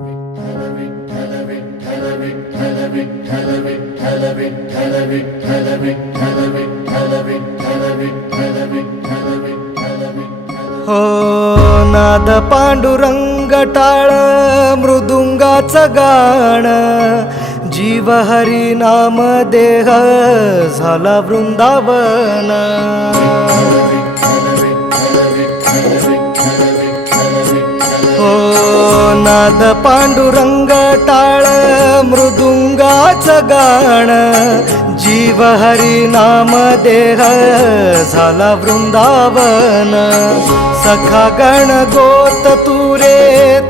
हो नाद पांडुरंग टाळ मृदुंगाचं गाण, जीव हरी नाम देह झाला वृंदावन. हो नाद पांडुरंग टाळ मृदुंगाचं गाण, जीव हरी नाम देह झाला वृंदावन. सखा गण गोत तुरे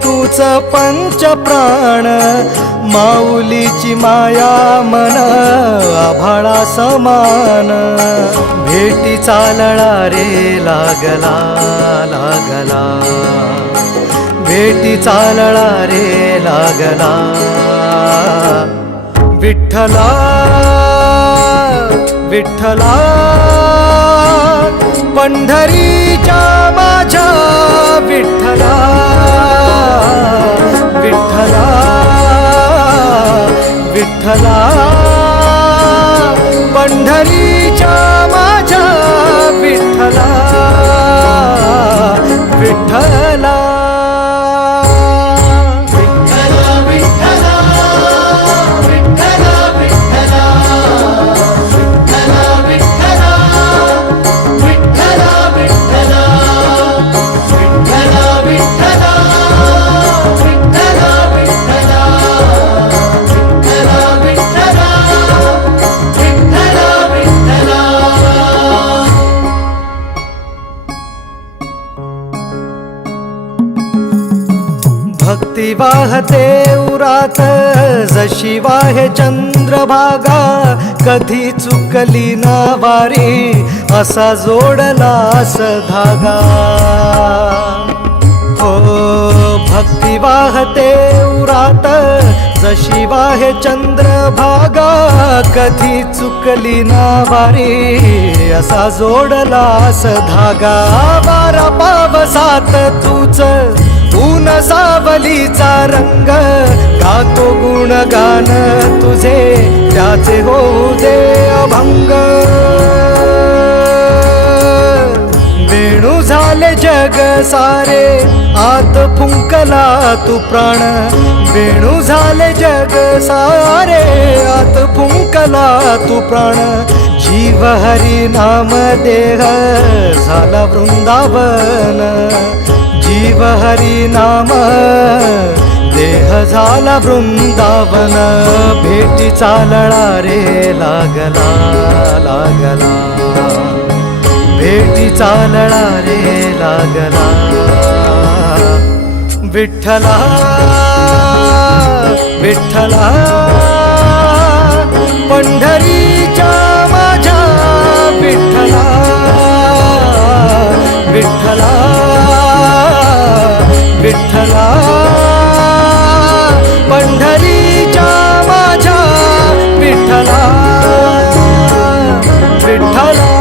तूच पंच प्राण, माऊलीची माया मन आभाळा समान. भेटी चालळा रे लागला लागला, भेटी चालळा रे लागला. विठ्ठला विठ्ठला पंढरीच्या माझ्या विठ्ठला, विठ्ठला विठ्ठला पंढरीच्या माझ्या विठ्ठला, विठ्ठला. भक्ती वाहते उरात जशी वाहे चंद्रभागा, कधी चुकली ना वारी असा जोडलास धागा. हो भक्ती वाहते उरात जशी वाहे चंद्रभागा, कधी चुकली ना वारी असा जोडलास धागा. वारा पावसात तूच ऊन सावलीचा रंग, गातो गुणगान तुझे त्याचे होऊ दे अभंग. वेणू झाले जग सारे आत फुंकला तू प्राण, वेणू झाले जग सारे आत फुंकला तू प्राण. जीव हरी नाम देह झाला वृंदावन, जीव हरी नाम देह झाला वृंदावन. भेटी चालळा रे लागला लागला, भेटी चालळा रे लागला. विठ्ठला विठ्ठला पंढरीच्या माझ्या विठ्ठला, विठ्ठला विठ्ठला पंढरीच्या माझ्या विठ्ठला, विठ्ठला.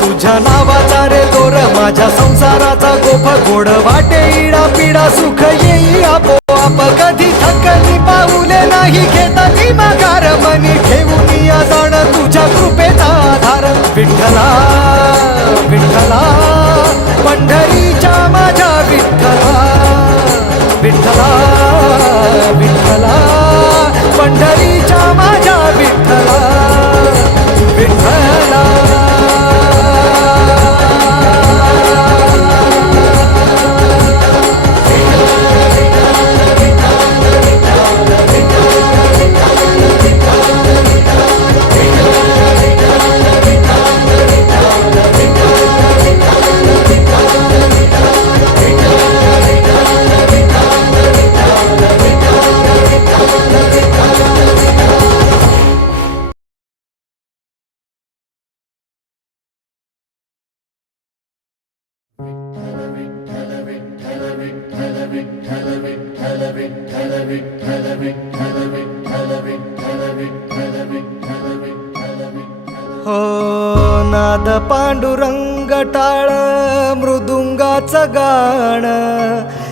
तुझ्या नावाचा रे दोर माझ्या संसाराचा गोफ, गोड वाटे इडा पिडा सुख येई आपोआप. कधी थकली पाऊले नाही घेतली माघार, मनी घेऊन या जाण तुझ्या कृपेचा आधार. विठ्ठला विठ्ठला पंढरीच्या माझ्या विठ्ठला, विठ्ठला विठ्ठला पंढरीच्या माझ्या विठ्ठला, विठ्ठला. हो नाद पांडुरंग टाळ मृदुंगाचं गाणं